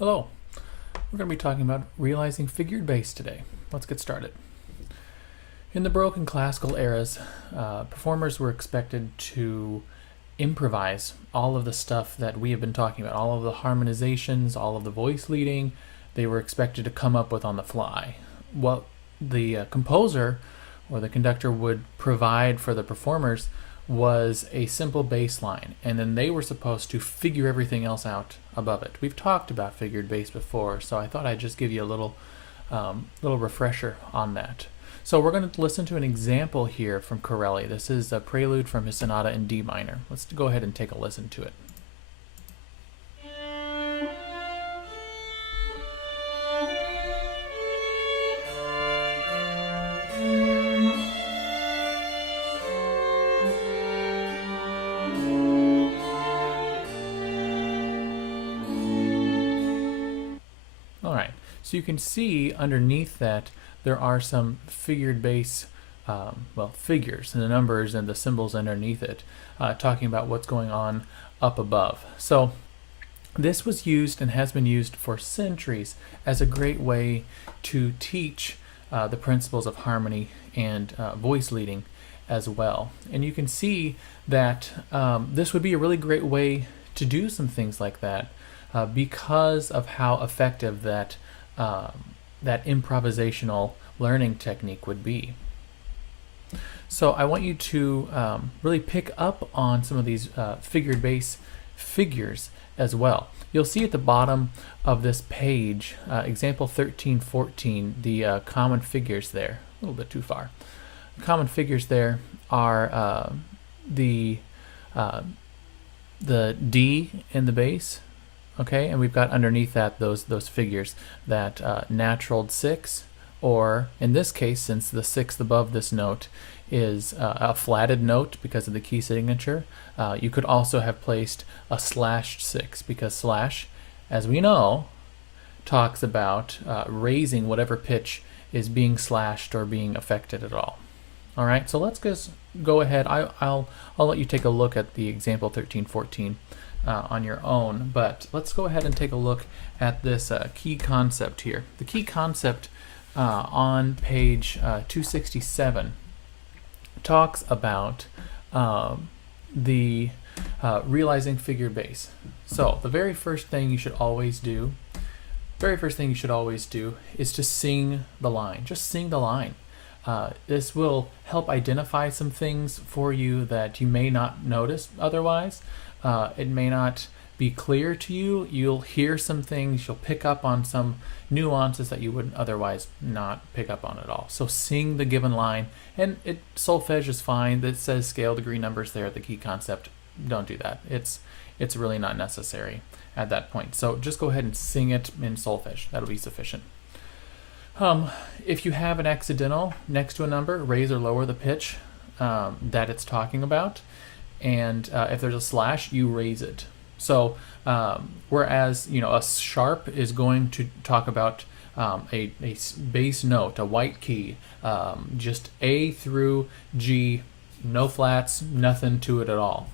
Hello, we're going to be talking about realizing figured bass today. Let's get started. In the Baroque and classical eras, performers were expected to improvise all of the stuff that we have been talking about, all of the harmonizations, all of the voice leading. They were expected to come up with on the fly. What the composer or the conductor would provide for the performers was a simple bass line, and then they were supposed to figure everything else out above it. We've talked about figured bass before, so I thought I'd just give you a little refresher on that. So we're going to listen to an example here from Corelli. This is a prelude from his sonata in D minor. Let's go ahead and take a listen to it. All right, so you can see underneath that there are some figured bass, figures and the numbers and the symbols underneath it, talking about what's going on up above. So this was used and has been used for centuries as a great way to teach the principles of harmony and voice leading as well. And you can see that this would be a really great way to do some things like that because of how effective that improvisational learning technique would be. So I want you to really pick up on some of these figured bass figures as well. You'll see at the bottom of this page, example 1314, the common figures there. A little bit too far. Common figures there are the D in the bass, okay, and we've got underneath that those figures that naturaled 6, or in this case, since the 6th above this note is a flatted note because of the key signature, you could also have placed a slashed 6, because slash, as we know, talks about raising whatever pitch is being slashed or being affected at all. All right, so let's just go ahead. I'll let you take a look at the example 1314 on your own, but let's go ahead and take a look at this key concept here. The key concept on page 267 talks about the realizing figured bass. So the very first thing you should always do is to sing the line. Just sing the line. This will help identify some things for you that you may not notice otherwise. It may not be clear to you. You'll hear some things. You'll pick up on some nuances that you wouldn't otherwise not pick up on at all. So sing the given line, and solfege is fine. It says scale degree numbers there at the key concept. Don't do that. It's really not necessary at that point. So just go ahead and sing it in solfege. That'll be sufficient. If you have an accidental next to a number, raise or lower the pitch that it's talking about. And if there's a slash, you raise it. So whereas a sharp is going to talk about a bass note, a white key, just A through G, no flats, nothing to it at all.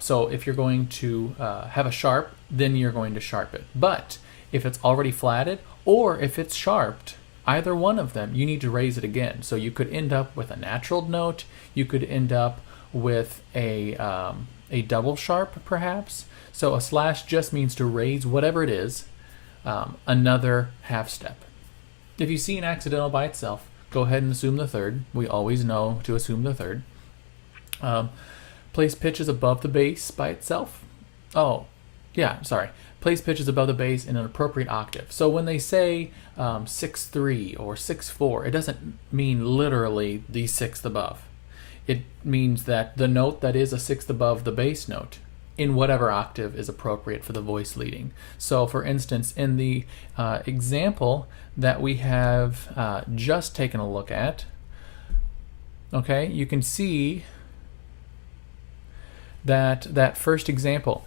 So if you're going to have a sharp, then you're going to sharp it. But if it's already flatted or if it's sharped, either one of them, you need to raise it again. So you could end up with a naturaled note. You could end up with a double sharp, perhaps. So a slash just means to raise whatever it is another half step. If you see an accidental by itself, go ahead and assume the third. We always know to assume the third. Place pitches above the bass by itself. Oh, yeah, sorry. Place pitches above the bass in an appropriate octave. So when they say 6/3 or 6/4, it doesn't mean literally the sixth above. It means that the note that is a sixth above the bass note in whatever octave is appropriate for the voice leading. So for instance, in the example that we have just taken a look at, okay, you can see that first example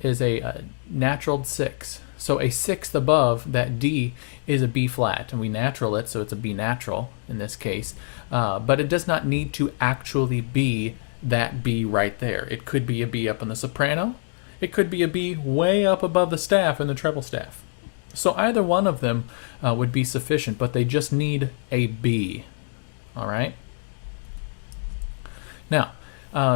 is a naturaled 6. So a sixth above that D is a B flat, and we natural it, so it's a B natural in this case. But it does not need to actually be that B right there. It could be a B up in the soprano. It could be a B way up above the staff in the treble staff. So either one of them would be sufficient, but they just need a B. All right? Now,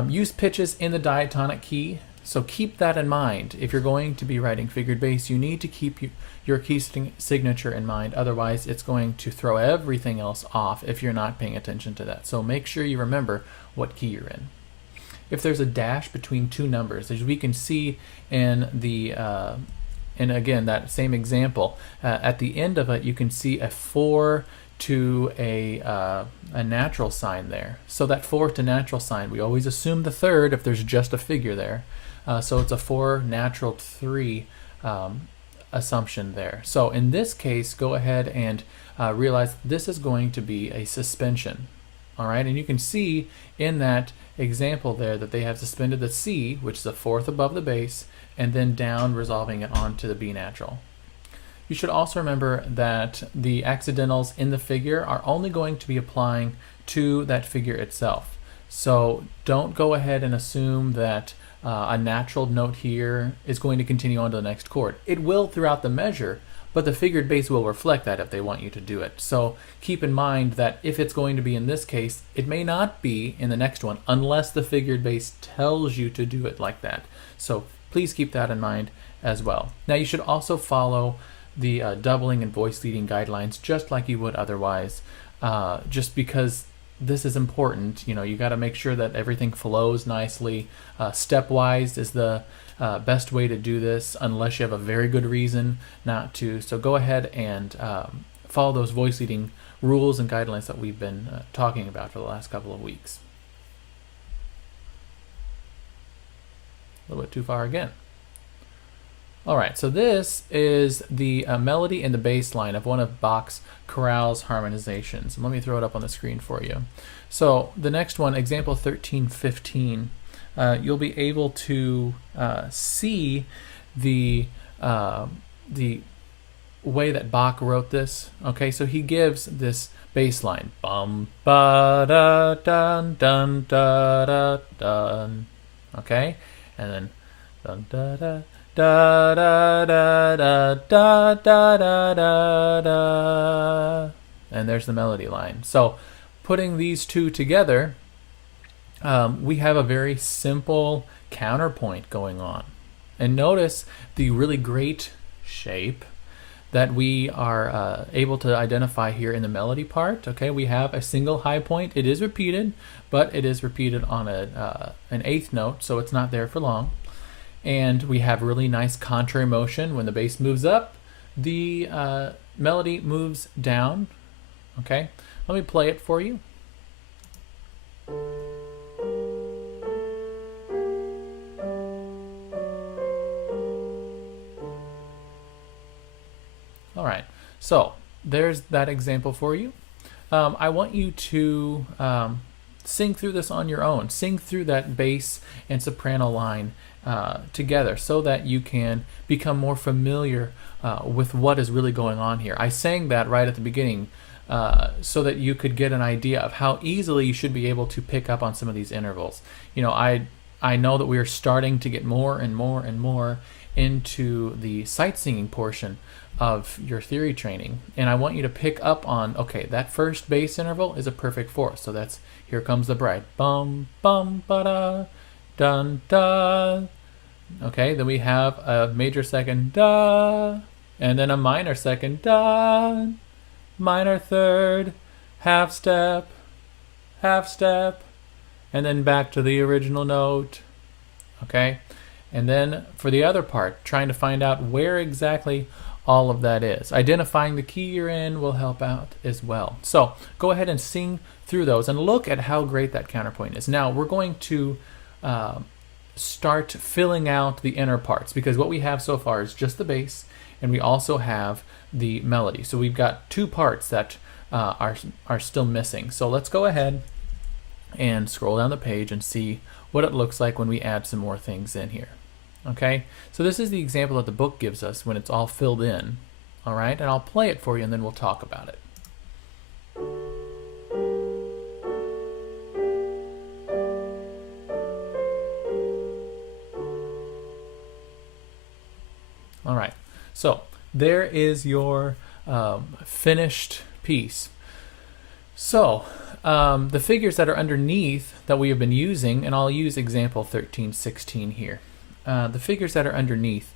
use pitches in the diatonic key. So keep that in mind. If you're going to be writing figured bass, you need to keep your key signature in mind. Otherwise, it's going to throw everything else off if you're not paying attention to that. So make sure you remember what key you're in. If there's a dash between two numbers, as we can see in the, and again, that same example, at the end of it, you can see a 4 to a natural sign there. So that 4 to natural sign, we always assume the third if there's just a figure there. So it's a 4 natural 3 assumption there. So in this case, go ahead and realize this is going to be a suspension. All right, and you can see in that example there that they have suspended the C, which is a fourth above the bass, and then down, resolving it onto the B natural. You should also remember that the accidentals in the figure are only going to be applying to that figure itself. So don't go ahead and assume that a natural note here is going to continue on to the next chord. It will throughout the measure, but the figured bass will reflect that if they want you to do it. So keep in mind that if it's going to be in this case, it may not be in the next one unless the figured bass tells you to do it like that. So please keep that in mind as well. Now you should also follow the doubling and voice leading guidelines just like you would otherwise, just because this is important. You know, you got to make sure that everything flows nicely. Stepwise is the best way to do this unless you have a very good reason not to. So go ahead and follow those voice leading rules and guidelines that we've been talking about for the last couple of weeks. A little bit too far again. All right, so this is the melody and the bass line of one of Bach's chorales harmonizations. Let me throw it up on the screen for you. So the next one, example 1315, you'll be able to see the way that Bach wrote this. Okay, so he gives this bass line, bum ba da dun dun da da dun. Okay, and then dun da da da da da da da da da da da, and there's the melody line. So putting these two together, we have a very simple counterpoint going on. And notice the really great shape that we are able to identify here in the melody part. Okay, we have a single high point. It is repeated, but it is repeated on an eighth note, so it's not there for long. And we have really nice contrary motion. When the bass moves up, the melody moves down. Okay, let me play it for you. All right, so there's that example for you. I want you to sing through this on your own. Sing through that bass and soprano line together so that you can become more familiar with what is really going on here. I sang that right at the beginning so that you could get an idea of how easily you should be able to pick up on some of these intervals. You know, I know that we are starting to get more and more and more into the sight singing portion of your theory training, and I want you to pick up on, okay, that first bass interval is a perfect fourth, so that's Here Comes the Bride, bum bum ba da dun da. Okay, then we have a major second da, and then a minor second da, minor third, half step, and then back to the original note. Okay, and then for the other part, trying to find out where exactly all of that is. Identifying the key you're in will help out as well. So go ahead and sing through those and look at how great that counterpoint is. Now we're going to start filling out the inner parts, because what we have so far is just the bass, and we also have the melody. So we've got two parts that are still missing. So let's go ahead and scroll down the page and see what it looks like when we add some more things in here. Okay, so this is the example that the book gives us when it's all filled in. All right, and I'll play it for you and then we'll talk about it. All right, so there is your finished piece. So the figures that are underneath that we have been using, and I'll use example 1316 here. The figures that are underneath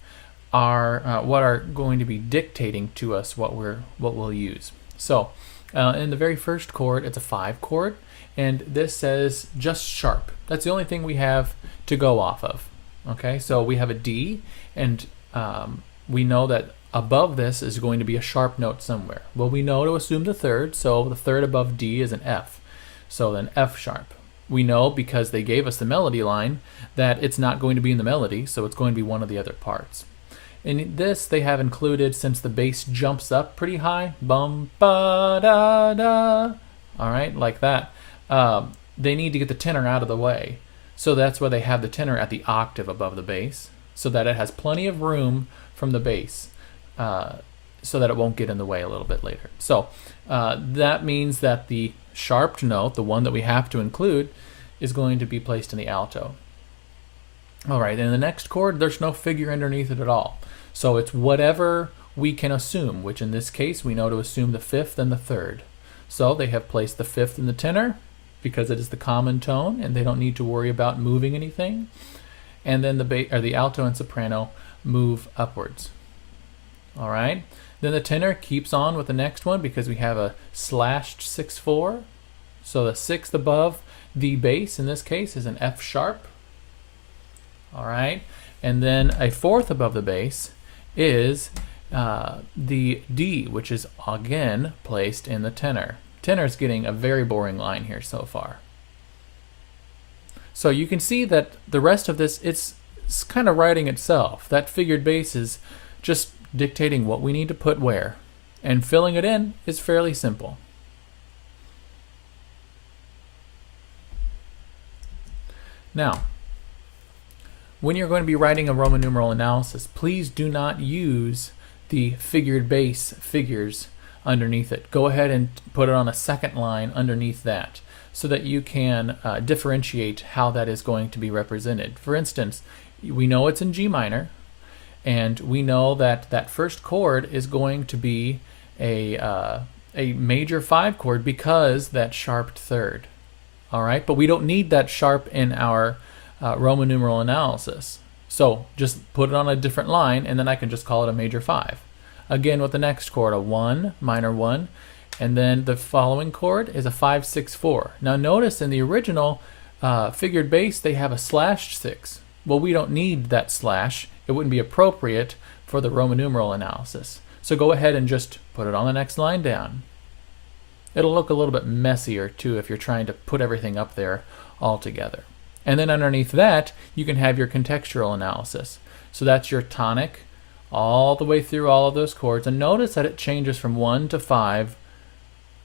are what are going to be dictating to us what we'll use. So in the very first chord, it's a 5 chord, and this says just sharp. That's the only thing we have to go off of. Okay, so we have a D, and we know that above this is going to be a sharp note somewhere. Well, we know to assume the third, so the third above D is an F. So then F sharp. We know, because they gave us the melody line, that it's not going to be in the melody, so it's going to be one of the other parts. In this, they have included, since the bass jumps up pretty high, bum, ba, da, da, all right, like that, they need to get the tenor out of the way. So that's why they have the tenor at the octave above the bass, so that it has plenty of room from the bass, so that it won't get in the way a little bit later. So that means that the sharped note, the one that we have to include, is going to be placed in the alto. All right, in the next chord, there's no figure underneath it at all. So it's whatever we can assume, which in this case, we know to assume the 5th and the 3rd. So they have placed the 5th in the tenor, because it is the common tone, and they don't need to worry about moving anything. And then the alto and soprano move upwards. All right. Then the tenor keeps on with the next one, because we have a slashed 6/4. So the 6th above the bass in this case is an F sharp. All right. And then a 4th above the bass is the D, which is again placed in the tenor. Tenor's getting a very boring line here so far. So you can see that the rest of this, it's kind of writing itself. That figured bass is just dictating what we need to put where, and filling it in is fairly simple. Now, when you're going to be writing a Roman numeral analysis, please do not use the figured bass figures underneath it. Go ahead and put it on a second line underneath that, so that you can differentiate how that is going to be represented. For instance, we know it's in G minor, and we know that that first chord is going to be a major 5 chord, because that sharped 3rd. All right, but we don't need that sharp in our Roman numeral analysis. So just put it on a different line, and then I can just call it a major 5. Again with the next chord, a 1, minor 1, and then the following chord is a 5/6/4. Now notice in the original figured bass, they have a slashed 6. Well, we don't need that slash. It wouldn't be appropriate for the Roman numeral analysis. So go ahead and just put it on the next line down. It'll look a little bit messier too if you're trying to put everything up there all together. And then underneath that, you can have your contextual analysis. So that's your tonic all the way through all of those chords. And notice that it changes from 1 to 5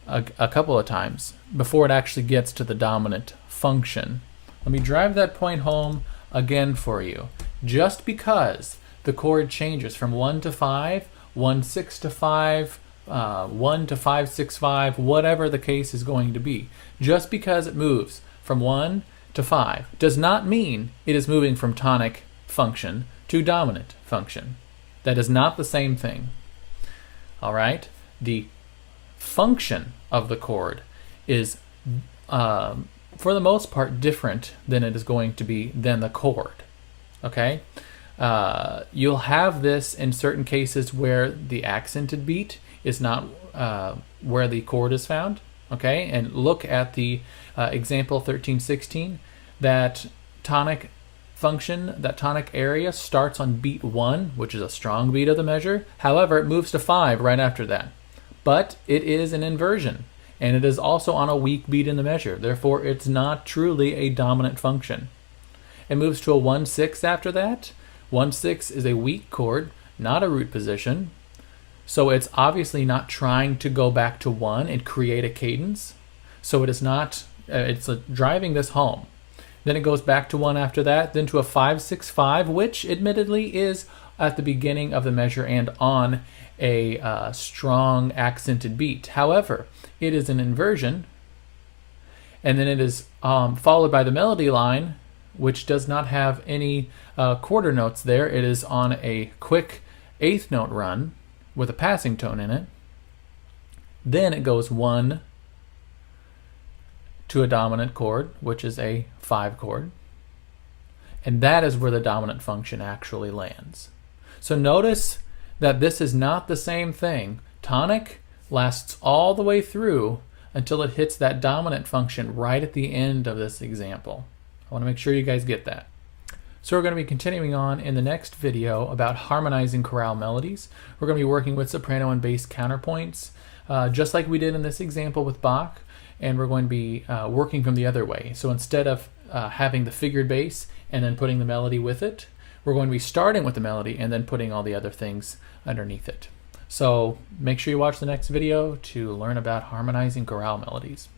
a couple of times before it actually gets to the dominant function. Let me drive that point home again for you. Just because the chord changes from 1 to 5, 1/6 to 5, 1 to 5/6/5, whatever the case is going to be, just because it moves from 1 to 5 does not mean it is moving from tonic function to dominant function. That is not the same thing. All right? The function of the chord is, for the most part, different than it is going to be than the chord. Okay? You'll have this in certain cases where the accented beat is not where the chord is found. Okay? And look at the example 1316. That tonic function, that tonic area starts on beat 1, which is a strong beat of the measure. However, it moves to 5 right after that. But it is an inversion, and it is also on a weak beat in the measure. Therefore, it's not truly a dominant function. It moves to a 1/6 after that. 1/6 is a weak chord, not a root position. So it's obviously not trying to go back to 1 and create a cadence. So it is not, it's driving this home. Then it goes back to 1 after that, then to a 5/6/5, which admittedly is at the beginning of the measure and on a strong accented beat. However, it is an inversion, and then it is followed by the melody line, which does not have any quarter notes there. It is on a quick eighth note run with a passing tone in it. Then it goes 1 to a dominant chord, which is a 5 chord. And that is where the dominant function actually lands. So notice that this is not the same thing. Tonic lasts all the way through until it hits that dominant function right at the end of this example. I want to make sure you guys get that. So we're going to be continuing on in the next video about harmonizing chorale melodies. We're going to be working with soprano and bass counterpoints, just like we did in this example with Bach, and we're going to be working from the other way. So instead of having the figured bass and then putting the melody with it, we're going to be starting with the melody and then putting all the other things underneath it. So make sure you watch the next video to learn about harmonizing chorale melodies.